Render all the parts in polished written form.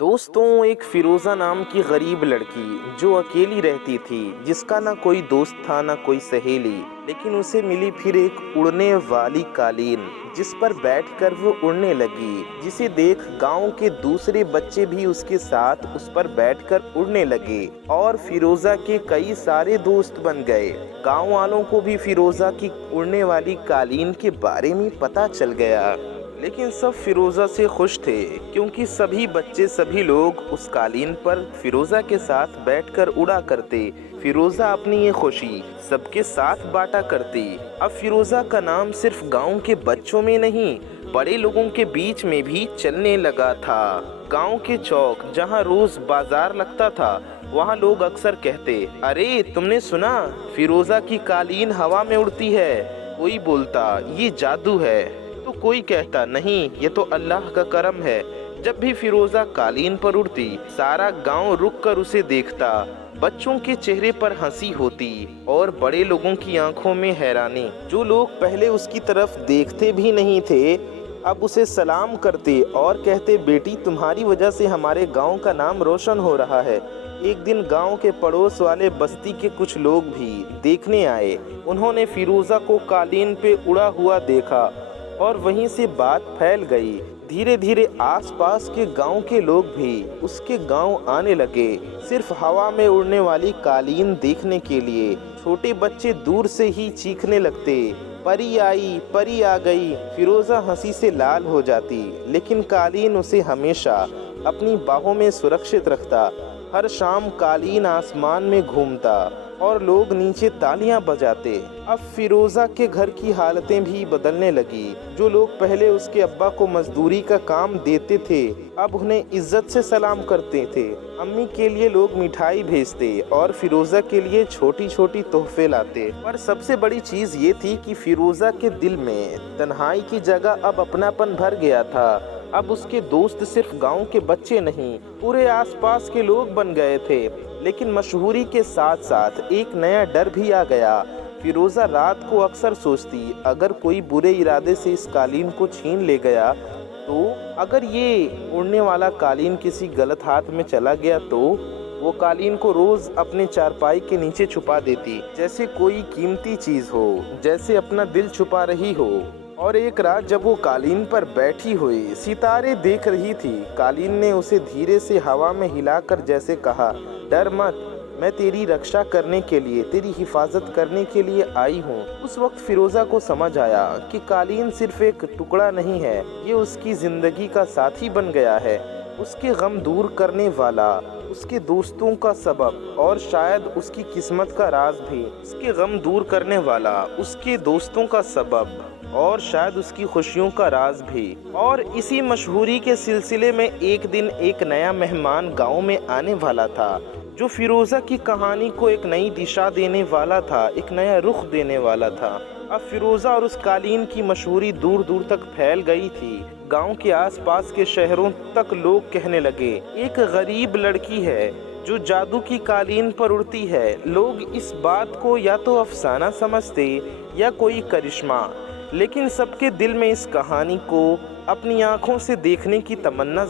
दोस्तों, एक फिरोज़ा नाम की गरीब लड़की जो अकेली रहती थी, जिसका ना कोई दोस्त था ना कोई सहेली, लेकिन उसे मिली फिर एक उड़ने वाली कालीन जिस पर बैठकर वो उड़ने लगी, जिसे देख गांव के दूसरे बच्चे भी उसके साथ उस पर बैठकर उड़ने लगे और फिरोज़ा के कई सारे दोस्त बन गए। गांव वालों को भी फिरोज़ा की उड़ने वाली कालीन के बारे में पता चल गया, लेकिन सब फिरोज़ा से खुश थे क्योंकि सभी बच्चे सभी लोग उस कालीन पर फिरोज़ा के साथ बैठकर उड़ा करते। फिरोज़ा अपनी ये खुशी सबके साथ बांटा करती। अब फिरोज़ा का नाम सिर्फ गांव के बच्चों में नहीं, बड़े लोगों के बीच में भी चलने लगा था। गांव के चौक जहां रोज बाजार लगता था, वहां लोग अक्सर कहते, अरे तुमने सुना, फिरोज़ा की कालीन हवा में उड़ती है। कोई बोलता ये जादू है, तो कोई कहता नहीं, ये तो अल्लाह का करम है। जब भी फिरोज़ा कालीन पर उड़ती, सारा गांव रुक कर उसे देखता। बच्चों के चेहरे पर हंसी होती और बड़े लोगों की आंखों में हैरानी। जो लोग पहले उसकी तरफ देखते भी नहीं थे, अब उसे सलाम करते और कहते, बेटी तुम्हारी वजह से हमारे गांव का नाम रोशन हो रहा है। एक दिन गांव के पड़ोस वाले बस्ती के कुछ लोग भी देखने आए। उन्होंने फिरोज़ा को कालीन पे उड़ा हुआ देखा और वहीं से बात फैल गई। धीरे धीरे आसपास के गांव के लोग भी उसके गांव आने लगे, सिर्फ हवा में उड़ने वाली कालीन देखने के लिए। छोटे बच्चे दूर से ही चीखने लगते, परी आई, परी आ गई। फिरोज़ा हंसी से लाल हो जाती, लेकिन कालीन उसे हमेशा अपनी बाहों में सुरक्षित रखता। हर शाम कालीन आसमान में घूमता और लोग नीचे तालियां बजाते। अब फिरोज़ा के घर की हालतें भी बदलने लगी। जो लोग पहले उसके अब्बा को मजदूरी का काम देते थे, अब उन्हें इज्जत से सलाम करते थे। अम्मी के लिए लोग मिठाई भेजते और फिरोज़ा के लिए छोटी छोटी तोहफे लाते। पर सबसे बड़ी चीज़ ये थी कि फिरोज़ा के दिल में तन्हाई की जगह अब अपनापन भर गया था। अब उसके दोस्त सिर्फ गांव के बच्चे नहीं, पूरे आसपास के लोग बन गए थे। लेकिन मशहूरी के साथ साथ एक नया डर भी आ गया। फिरोज़ा रात को अक्सर सोचती, अगर कोई बुरे इरादे से इस कालीन को छीन ले गया तो, अगर ये उड़ने वाला कालीन किसी गलत हाथ में चला गया तो वो कालीन को रोज़ अपने चारपाई के नीचे छुपा देती, जैसे कोई कीमती चीज़ हो, जैसे अपना दिल छुपा रही हो। और एक रात जब वो कालीन पर बैठी हुई सितारे देख रही थी, कालीन ने उसे धीरे से हवा में हिलाकर जैसे कहा, डर मत, मैं तेरी रक्षा करने के लिए, तेरी हिफाजत करने के लिए आई हूँ। उस वक्त फिरोज़ा को समझ आया कि कालीन सिर्फ एक टुकड़ा नहीं है, ये उसकी ज़िंदगी का साथी बन गया है, उसके गम दूर करने वाला, उसके दोस्तों का सबब और शायद उसकी किस्मत का राज भी। उसके गम दूर करने वाला, उसके दोस्तों का सबब और शायद उसकी खुशियों का राज भी। और इसी मशहूरी के सिलसिले में एक दिन एक नया मेहमान गांव में आने वाला था, जो फिरोज़ा की कहानी को एक नई दिशा देने वाला था, एक नया रुख देने वाला था। अब फिरोज़ा और उस कालीन की मशहूरी दूर दूर तक फैल गई थी। गांव के आसपास के शहरों तक लोग कहने लगे, एक गरीब लड़की है जो जादू की कालीन पर उड़ती है। लोग इस बात को या तो अफसाना समझते या कोई करिश्मा, लेकिन सबके दिल में इस कहानी को अपनी आंखों से देखने की तमन्ना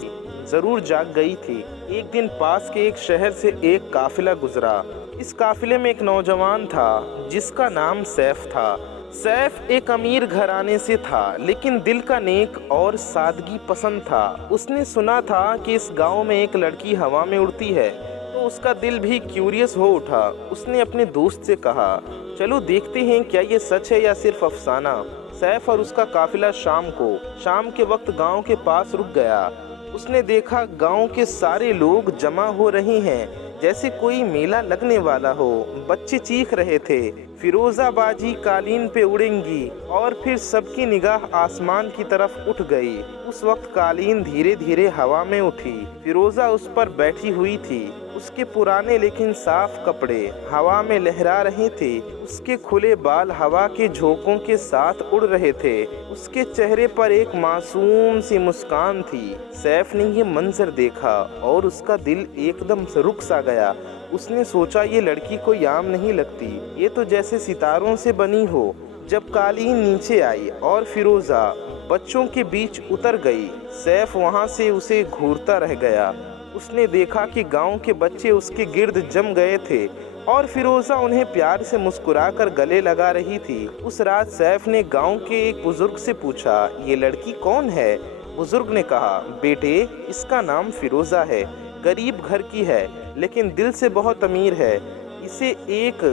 जरूर जाग गई थी। एक दिन पास के एक शहर से एक काफिला गुजरा। इस काफिले में एक नौजवान था जिसका नाम सैफ था। सैफ एक अमीर घराने से था, लेकिन दिल का नेक और सादगी पसंद था। उसने सुना था कि इस गांव में एक लड़की हवा में उड़ती है, तो उसका दिल भी क्यूरियस हो उठा। उसने अपने दोस्त से कहा, चलो देखते हैं क्या ये सच है या सिर्फ अफसाना। सैफ और उसका काफिला शाम के वक्त गांव के पास रुक गया। उसने देखा गांव के सारे लोग जमा हो रहे हैं, जैसे कोई मेला लगने वाला हो। बच्चे चीख रहे थे, फिरोज़ा बाजी कालीन पे उड़ेंगी, और फिर सबकी निगाह आसमान की तरफ उठ गई। उस वक्त कालीन धीरे धीरे हवा में उठी। फिरोज़ा उस पर बैठी हुई थी। उसके पुराने लेकिन साफ कपड़े हवा में लहरा रहे थे। उसके खुले बाल हवा के झोंकों के साथ उड़ रहे थे। उसके चेहरे पर एक मासूम सी मुस्कान थी। सैफ ने ये मंजर देखा और उसका दिल एकदम से रुक सा गया। उसने सोचा, ये लड़की कोई आम नहीं लगती, ये तो जैसे सितारों से बनी हो। जब कालीन नीचे आई और फिरोज़ा बच्चों के बीच उतर गई, सैफ वहां से उसे घूरता रह गया। اس نے دیکھا کہ گاؤں کے بچے اس کے گرد جم گئے تھے اور فیروزہ انہیں پیار سے مسکرا کر گلے لگا رہی تھی۔ اس رات سیف نے گاؤں کے ایک بزرگ سے پوچھا، یہ لڑکی کون ہے؟ بزرگ نے کہا، بیٹے اس کا نام فیروزہ ہے، غریب گھر کی ہے لیکن دل سے بہت امیر ہے۔ اسے ایک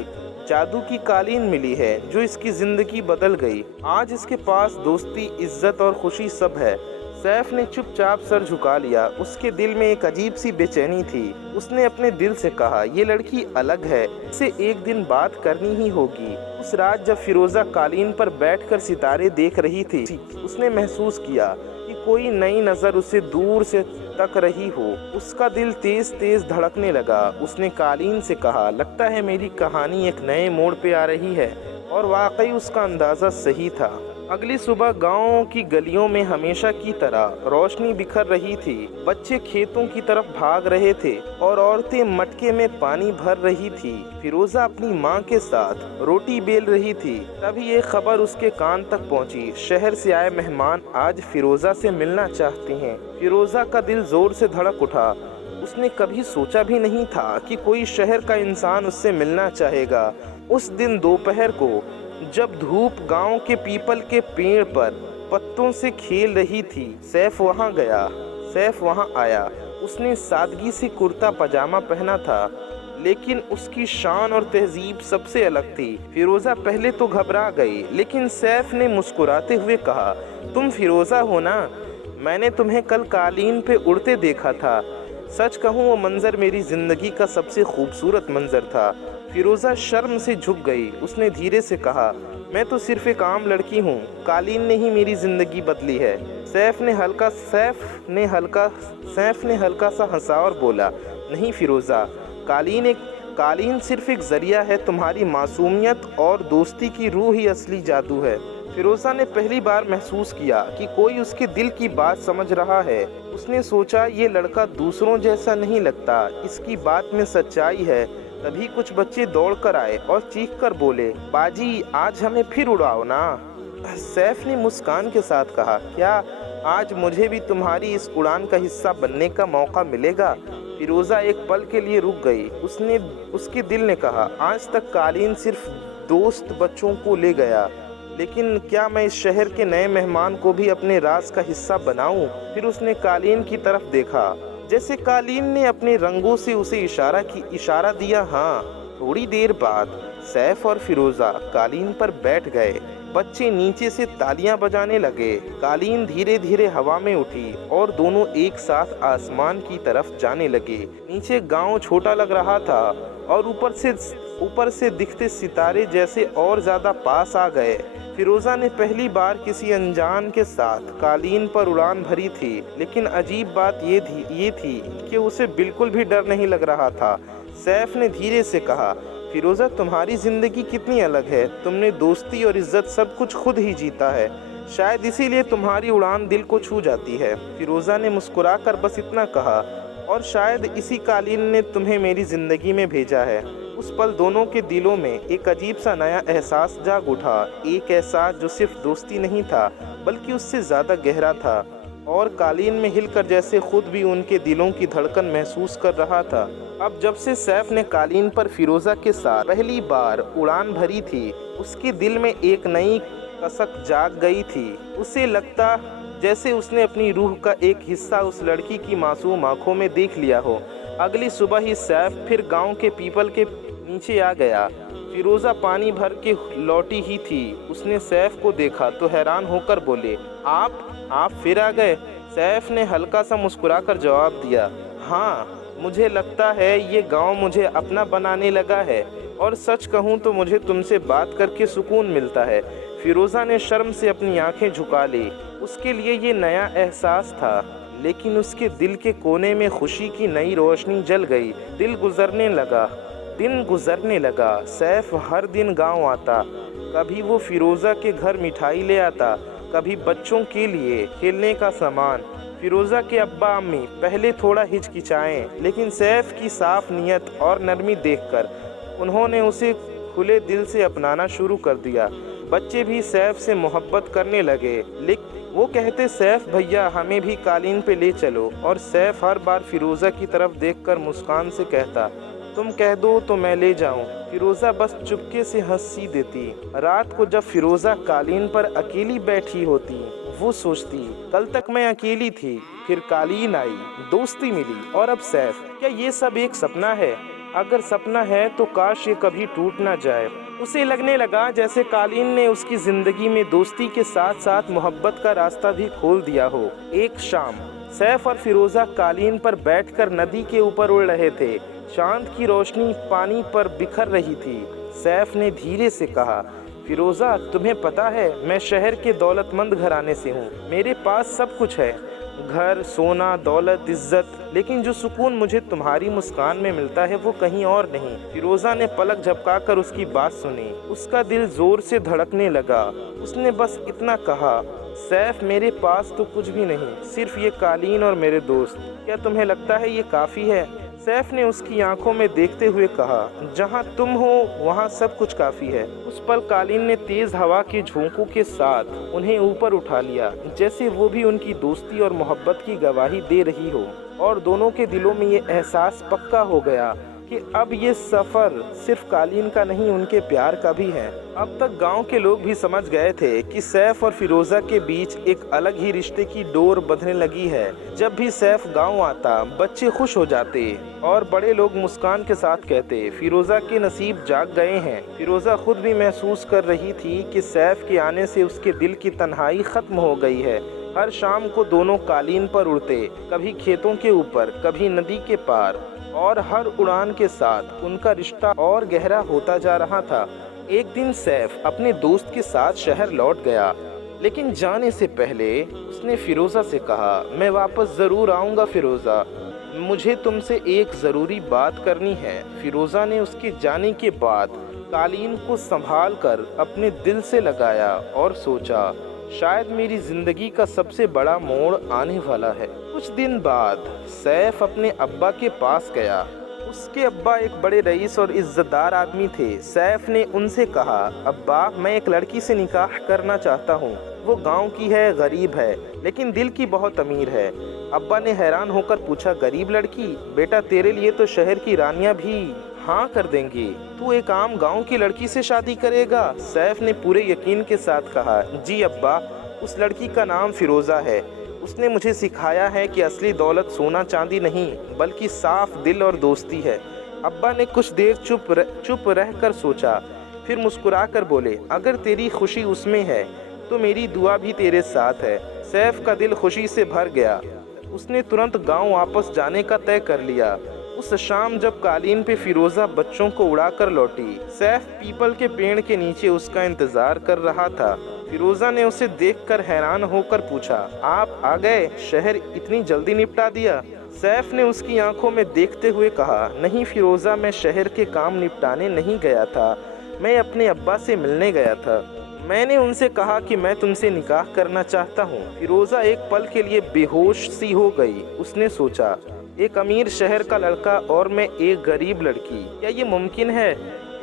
جادو کی قالین ملی ہے جو اس کی زندگی بدل گئی۔ آج اس کے پاس دوستی، عزت اور خوشی سب ہے۔ سیف نے چپ چاپ سر جھکا لیا۔ اس کے دل میں ایک عجیب سی بے چینی تھی۔ اس نے اپنے دل سے کہا، یہ لڑکی الگ ہے، اسے ایک دن بات کرنی ہی ہوگی۔ اس رات جب فیروزہ قالین پر بیٹھ کر ستارے دیکھ رہی تھی، اس نے محسوس کیا کہ کوئی نئی نظر اسے دور سے تک رہی ہو۔ اس کا دل تیز تیز دھڑکنے لگا۔ اس نے قالین سے کہا، لگتا ہے میری کہانی ایک نئے موڑ پہ آ رہی ہے، اور واقعی اس کا اندازہ صحیح تھا۔ اگلی صبح گاؤں کی گلیوں میں ہمیشہ کی طرح روشنی بکھر رہی تھی۔ بچے کھیتوں کی طرف بھاگ رہے تھے اور عورتیں مٹکے میں پانی بھر رہی تھی۔ فیروزہ اپنی ماں کے ساتھ روٹی بیل رہی تھی۔ تبھی ایک خبر اس کے کان تک پہنچی، شہر سے آئے مہمان آج فیروزہ سے ملنا چاہتے ہیں۔ فیروزہ کا دل زور سے دھڑک اٹھا۔ اس نے کبھی سوچا بھی نہیں تھا کہ کوئی شہر کا انسان اس سے ملنا چاہے گا۔ اس دن دوپہر کو جب دھوپ گاؤں کے پیپل کے پیڑ پر پتوں سے کھیل رہی تھی، سیف وہاں آیا۔ اس نے سادگی سے کرتا پاجامہ پہنا تھا، لیکن اس کی شان اور تہذیب سب سے الگ تھی۔ فیروزہ پہلے تو گھبرا گئی، لیکن سیف نے مسکراتے ہوئے کہا، تم فیروزہ ہو نا؟ میں نے تمہیں کل قالین پہ اڑتے دیکھا تھا۔ سچ کہوں وہ منظر میری زندگی کا سب سے خوبصورت منظر تھا۔ فیروزہ شرم سے جھک گئی۔ اس نے دھیرے سے کہا، میں تو صرف ایک عام لڑکی ہوں، قالین نے ہی میری زندگی بدلی ہے۔ سیف نے ہلکا سا ہنسا اور بولا، نہیں فیروزہ، قالین صرف ایک ذریعہ ہے، تمہاری معصومیت اور دوستی کی روح ہی اصلی جادو ہے۔ فیروزہ نے پہلی بار محسوس کیا کہ کوئی اس کے دل کی بات سمجھ رہا ہے۔ اس نے سوچا، یہ لڑکا دوسروں جیسا نہیں لگتا، اس کی بات میں سچائی ہے۔ تبھی کچھ بچے دوڑ کر آئے اور چیخ کر بولے، باجی آج ہمیں پھر اڑاؤ نا۔ سیف نے مسکان کے ساتھ کہا، کیا آج مجھے بھی تمہاری اس اڑان کا حصہ بننے کا موقع ملے گا؟ فیروزہ ایک پل کے لیے رک گئی۔ اس کے دل نے کہا، آج تک قالین صرف دوست بچوں کو لے گیا، لیکن کیا میں اس شہر کے نئے مہمان کو بھی اپنے راز کا حصہ بناؤں؟ پھر اس نے قالین کی طرف دیکھا، جیسے قالین نے اپنے رنگوں سے اسے اشارہ دیا۔ ہاں، تھوڑی دیر بعد سیف اور فیروزہ قالین پر بیٹھ گئے۔ بچے نیچے سے تالیاں بجانے لگے۔ قالین دھیرے دھیرے ہوا میں اٹھی اور دونوں ایک ساتھ آسمان کی طرف جانے لگے۔ نیچے گاؤں چھوٹا لگ رہا تھا اور اوپر سے دکھتے ستارے جیسے اور زیادہ پاس آ گئے۔ فیروزہ نے پہلی بار کسی انجان کے ساتھ قالین پر اڑان بھری تھی، لیکن عجیب بات یہ تھی کہ اسے بالکل بھی ڈر نہیں لگ رہا تھا۔ سیف نے دھیرے سے کہا، فیروزہ تمہاری زندگی کتنی الگ ہے، تم نے دوستی اور عزت سب کچھ خود ہی جیتا ہے، شاید اسی لیے تمہاری اڑان دل کو چھو جاتی ہے۔ فیروزہ نے مسکرا کر بس اتنا کہا، اور شاید اسی قالین نے تمہیں میری زندگی میں بھیجا ہے۔ اس پل دونوں کے دلوں میں ایک عجیب سا نیا احساس جاگ اٹھا، ایک احساس جو صرف دوستی نہیں تھا بلکہ اس سے زیادہ گہرا تھا، اور قالین میں ہل کر جیسے خود بھی ان کے دلوں کی دھڑکن محسوس کر رہا تھا۔ اب جب سے سیف نے قالین پر فیروزہ کے ساتھ پہلی بار اڑان بھری تھی، اس کے دل میں ایک نئی کسک جاگ گئی تھی۔ اسے لگتا جیسے اس نے اپنی روح کا ایک حصہ اس لڑکی کی معصوم آنکھوں میں دیکھ لیا ہو۔ اگلی صبح ہی سیف پھر گاؤں کے پیپل کے نیچے آ گیا۔ فیروزہ پانی بھر کے لوٹی ہی تھی۔ اس نے سیف کو دیکھا تو حیران ہو کر بولے، آپ پھر آ گئے؟ سیف نے ہلکا سا مسکرا کر جواب دیا، ہاں، مجھے لگتا ہے یہ گاؤں مجھے اپنا بنانے لگا ہے، اور سچ کہوں تو مجھے تم سے بات کر کے سکون ملتا ہے۔ فیروزہ نے شرم سے اپنی آنکھیں جھکا لی۔ اس کے لیے یہ نیا احساس تھا، لیکن اس کے دل کے کونے میں خوشی کی نئی روشنی جل گئی۔ دن گزرنے لگا۔ سیف ہر دن گاؤں آتا۔ کبھی وہ فیروزہ کے گھر مٹھائی لے آتا، کبھی بچوں کے لیے کھیلنے کا سامان۔ فیروزہ کے ابا امی پہلے تھوڑا ہچکچائے، لیکن سیف کی صاف نیت اور نرمی دیکھ کر انہوں نے اسے کھلے دل سے اپنانا شروع کر دیا۔ بچے بھی سیف سے محبت کرنے لگے، لیکن वो कहते, सैफ भैया हमें भी कालीन पे ले चलो, और सैफ हर बार फिरोज़ा की तरफ देखकर मुस्कान से कहता, तुम कह दो तो मैं ले जाऊं। फिरोज़ा बस चुपके से हंसी देती। रात को जब फिरोज़ा कालीन पर अकेली बैठी होती, वो सोचती, कल तक मैं अकेली थी, फिर कालीन आई, दोस्ती मिली, और अब सैफ। क्या ये सब एक सपना है? अगर सपना है तो काश ये कभी टूट ना जाए। उसे लगने लगा जैसे कालीन ने उसकी जिंदगी में दोस्ती के साथ साथ मोहब्बत का रास्ता भी खोल दिया हो। एक शाम सैफ और फिरोज़ा कालीन पर बैठकर नदी के ऊपर उड़ रहे थे। चांद की रोशनी पानी पर बिखर रही थी। सैफ ने धीरे से कहा, फिरोज़ा तुम्हें पता है मैं शहर के दौलतमंद घराने से हूँ। मेरे पास सब कुछ है, घर, सोना, दौलत, इज्जत, लेकिन जो सुकून मुझे तुम्हारी मुस्कान में मिलता है वो कहीं और नहीं। फिरोज़ा ने पलक झपकाकर उसकी बात सुनी। उसका दिल जोर से धड़कने लगा। उसने बस इतना कहा, सैफ मेरे पास तो कुछ भी नहीं, सिर्फ ये कालीन और मेरे दोस्त। क्या तुम्हें लगता है ये काफ़ी है? सैफ ने उसकी आंखों में देखते हुए कहा, जहाँ तुम हो वहाँ सब कुछ काफ़ी है। उस पल कालीन ने तेज़ हवा के झोंकों के साथ उन्हें ऊपर उठा लिया, जैसे वो भी उनकी दोस्ती और मोहब्बत की गवाही दे रही हो। और दोनों के दिलों में ये एहसास पक्का हो गया कि अब ये सफ़र सिर्फ कालीन का नहीं, उनके प्यार का भी है। अब तक गांव के लोग भी समझ गए थे कि सैफ और फिरोज़ा के बीच एक अलग ही रिश्ते की डोर बंधने लगी है। जब भी सैफ गांव आता, बच्चे खुश हो जाते और बड़े लोग मुस्कान के साथ कहते, फिरोज़ा के नसीब जाग गए हैं। फिरोज़ा खुद भी महसूस कर रही थी कि सैफ के आने से उसके दिल की तन्हाई ख़त्म हो गई है। हर शाम को दोनों कालीन पर उड़ते, कभी खेतों के ऊपर, कभी नदी के पार, और हर उड़ान के साथ उनका रिश्ता और गहरा होता जा रहा था। एक दिन सैफ अपने दोस्त के साथ शहर लौट गया, लेकिन जाने से पहले उसने फिरोज़ा से कहा, मैं वापस ज़रूर आऊँगा फिरोज़ा, मुझे तुमसे एक ज़रूरी बात करनी है। फिरोज़ा ने उसके जाने के बाद कालीन को संभाल कर अपने दिल से लगाया और सोचा, शायद मेरी ज़िंदगी का सबसे बड़ा मोड़ आने वाला है। कुछ दिन बाद सैफ अपने अब्बा के पास गया। उसके अब्बा एक बड़े रईस और इज्जतदार आदमी थे। सैफ ने उनसे कहा, अब्बा मैं एक लड़की से निकाह करना चाहता हूँ। वो गांव की है, गरीब है, लेकिन दिल की बहुत अमीर है। अब्बा ने हैरान होकर पूछा, गरीब लड़की? बेटा तेरे लिए तो शहर की रानियाँ भी हाँ कर देंगी, तू एक आम गांव की लड़की से शादी करेगा? सैफ ने पूरे यकीन के साथ कहा, जी अब्बा, उस लड़की का नाम फिरोज़ा है। उसने मुझे सिखाया है कि असली दौलत सोना चांदी नहीं, बल्कि साफ दिल और दोस्ती है। अब्बा ने कुछ देर चुप रह कर सोचा, फिर मुस्कुरा कर बोले, अगर तेरी खुशी उसमें है तो मेरी दुआ भी तेरे साथ है। सैफ का दिल खुशी से भर गया। उसने तुरंत गांव वापस जाने का तय कर लिया। उस शाम जब कालीन पे फिरोज़ा बच्चों को उड़ाकर लौटी, सैफ पीपल के पेड़ के नीचे उसका इंतजार कर रहा था। फिरोज़ा ने उसे देखकर हैरान होकर पूछा, आप आ गए? शहर इतनी जल्दी निपटा दिया? सैफ ने उसकी आंखों में देखते हुए कहा, नहीं फिरोज़ा, मैं शहर के काम निपटाने नहीं गया था, मैं अपने अब्बा से मिलने गया था। मैंने उनसे कहा कि मैं तुमसे निकाह करना चाहता हूँ। फिरोज़ा एक पल के लिए बेहोश सी हो गई। उसने सोचा, एक अमीर शहर का लड़का और मैं एक गरीब लड़की, क्या ये मुमकिन है?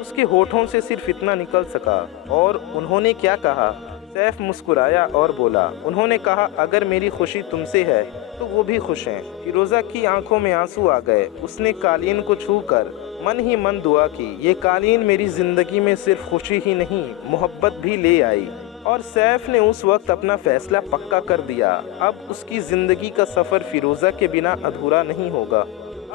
उसके होठों से सिर्फ इतना निकल सका। और उन्होंने क्या कहा? सैफ मुस्कुराया और बोला, उन्होंने कहा, अगर मेरी खुशी तुमसे है तो वो भी खुश हैं। फिरोज़ा की आंखों में आंसू आ गए। उसने कालीन को छूकर मन ही मन दुआ की, ये कालीन मेरी ज़िंदगी में सिर्फ खुशी ही नहीं, मोहब्बत भी ले आई। और सैफ ने उस वक्त अपना फैसला पक्का कर दिया। अब उसकी ज़िंदगी का सफ़र फिरोज़ा के बिना अधूरा नहीं होगा।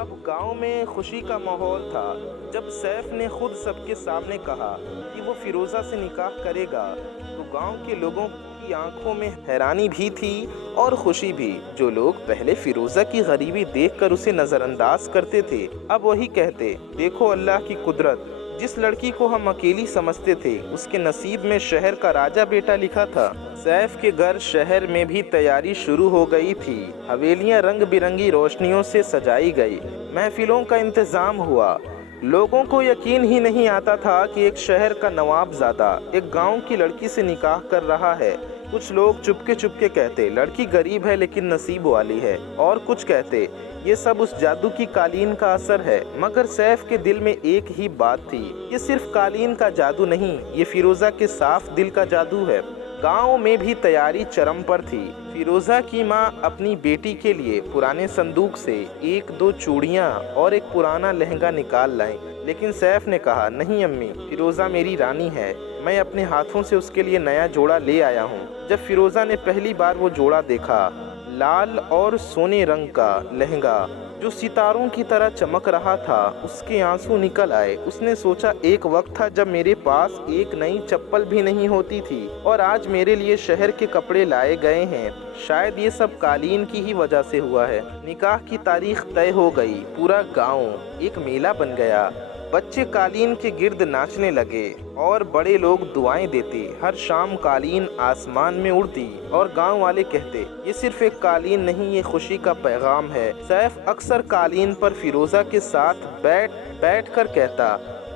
अब गांव में खुशी का माहौल था। जब सैफ ने खुद सबके सामने कहा कि वो फिरोज़ा से निकाह करेगा, तो गांव के लोगों की आंखों में हैरानी भी थी और खुशी भी। जो लोग पहले फिरोज़ा की गरीबी देखकर उसे नज़रअंदाज करते थे, अब वही कहते, देखो अल्लाह की कुदरत, जिस लड़की को हम अकेली समझते थे, उसके नसीब में शहर का राजा बेटा लिखा था। सैफ के घर शहर में भी तैयारी शुरू हो गई थी। हवेलियां रंग बिरंगी रोशनियों से सजाई गई, महफिलों का इंतज़ाम हुआ। लोगों को यकीन ही नहीं आता था कि एक शहर का नवाबजादा एक गांव की लड़की से निकाह कर रहा है। कुछ लोग चुपके चुपके कहते, लड़की गरीब है लेकिन नसीब वाली है, और कुछ कहते, ये सब उस जादू की कालीन का असर है। मगर सैफ के दिल में एक ही बात थी, ये सिर्फ कालीन का जादू नहीं, ये फिरोज़ा के साफ दिल का जादू है। गांव में भी तैयारी चरम पर थी। फिरोजा की माँ अपनी बेटी के लिए पुराने संदूक से एक दो चूड़ियाँ और एक पुराना लहंगा निकाल लाए, लेकिन सैफ ने कहा, नहीं अम्मी, फिरोजा मेरी रानी है, मैं अपने हाथों से उसके लिए नया जोड़ा ले आया हूँ। जब फिरोजा ने पहली बार वो जोड़ा देखा, लाल और सोने रंग का लहंगा जो सितारों की तरह चमक रहा था, उसके आंसू निकल आए। उसने सोचा, एक वक्त था जब मेरे पास एक नई चप्पल भी नहीं होती थी और आज मेरे लिए शहर के कपड़े लाए गए हैं। शायद ये सब कालीन की ही वजह से हुआ है। निकाह की तारीख तय हो गई। पूरा गांव एक मेला बन गया। बच्चे कालीन के गिर्द नाचने लगे और बड़े लोग दुआएं देते। हर शाम कालीन आसमान में उड़ती और गांव वाले कहते, ये सिर्फ एक कालीन नहीं, ये खुशी का पैगाम है। सैफ अक्सर कालीन पर फिरोजा के साथ बैठ कर कहता,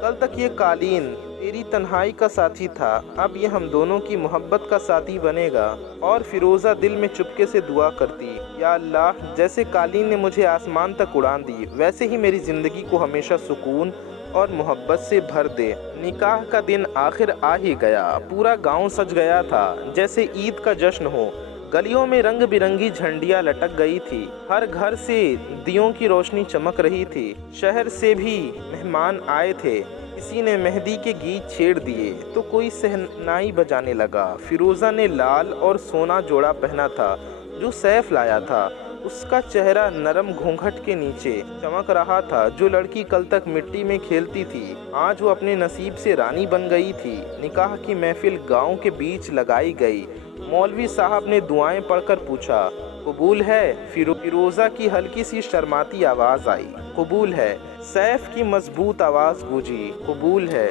कल तक ये कालीन तेरी तन्हाई का साथी था, अब ये हम दोनों की मोहब्बत का साथी बनेगा। और फिरोजा दिल में चुपके से दुआ करती, या अल्लाह, जैसे कालीन ने मुझे आसमान तक उड़ान दी, वैसे ही मेरी ज़िंदगी को हमेशा सुकून और मोहब्बत से भर दे। निकाह का दिन आखिर आ ही गया। पूरा गांव सज गया था जैसे ईद का जश्न हो। गलियों में रंग बिरंगी झंडियां लटक गई थी। हर घर से दियों की रोशनी चमक रही थी। शहर से भी मेहमान आए थे। किसी ने मेहंदी के गीत छेड़ दिए तो कोई शहनाई बजाने लगा। फिरोजा ने लाल और सोना जोड़ा पहना था जो सैफ लाया था। उसका चेहरा नरम घूंघट के नीचे चमक रहा था। जो लड़की कल तक मिट्टी में खेलती थी, आज वो अपने नसीब से रानी बन गई थी। निकाह की महफिल गांव के बीच लगाई गई। मौलवी साहब ने दुआएं पढ़कर पूछा, कबूल है? फिरोजा की हल्की सी शर्माती आवाज़ आई, कबूल है। सैफ की मजबूत आवाज़ गूंजी, कबूल है।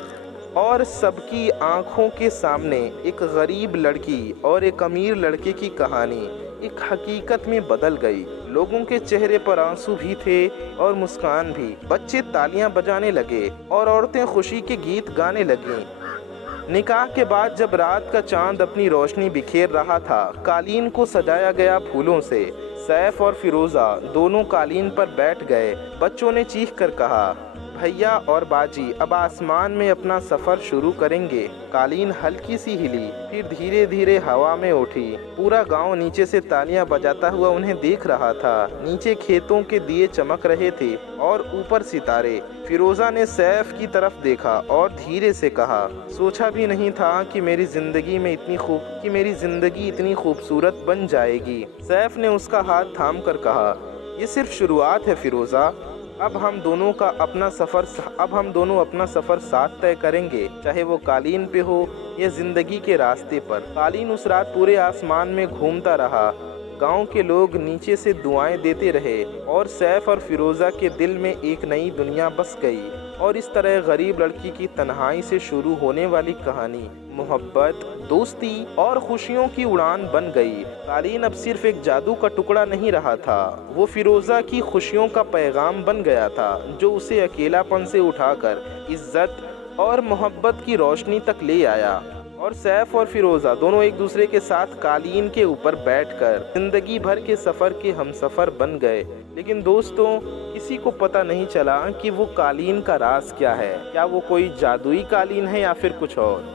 और सबकी आंखों के सामने एक गरीब लड़की और एक अमीर लड़के की कहानी एक हकीकत में बदल गई। लोगों के चेहरे पर आंसू भी थे और मुस्कान भी। बच्चे तालियां बजाने लगे और औरतें खुशी के गीत गाने लगीं। निकाह के बाद जब रात का चांद अपनी रोशनी बिखेर रहा था, कालीन को सजाया गया फूलों से। सैफ और फिरोजा दोनों कालीन पर बैठ गए। बच्चों ने चीख कर कहा, भैया और बाजी अब आसमान में अपना सफ़र शुरू करेंगे। कालीन हल्की सी हिली, फिर धीरे धीरे हवा में उठी। पूरा गांव नीचे से तालियां बजाता हुआ उन्हें देख रहा था। नीचे खेतों के दिए चमक रहे थे और ऊपर सितारे। फिरोजा ने सैफ की तरफ देखा और धीरे से कहा, सोचा भी नहीं था कि मेरी ज़िंदगी इतनी खूबसूरत बन जाएगी। सैफ ने उसका हाथ थाम कर कहा, ये सिर्फ शुरुआत है फिरोजा, अब हम दोनों अपना सफ़र साथ तय करेंगे, चाहे वो कालीन पे हो या ज़िंदगी के रास्ते पर। कालीन उस रात पूरे आसमान में घूमता रहा। गांव के लोग नीचे से दुआएं देते रहे और सैफ और फिरोजा के दिल में एक नई दुनिया बस गई। और इस तरह गरीब लड़की की तन्हाई से शुरू होने वाली कहानी मोहब्बत, दोस्ती और खुशियों की उड़ान बन गई। कालीन अब सिर्फ एक जादू का टुकड़ा नहीं रहा था, वो फिरोजा की खुशियों का पैगाम बन गया था, जो उसे अकेलापन से उठाकर इज्जत और मोहब्बत की रोशनी तक ले आया। और सैफ और फिरोजा दोनों एक दूसरे के साथ कालीन के ऊपर बैठकर जिंदगी भर के सफ़र के हमसफ़र बन गए। लेकिन दोस्तों, किसी को पता नहीं चला कि वो कालीन का राज क्या है। क्या वो कोई जादुई कालीन है या फिर कुछ और।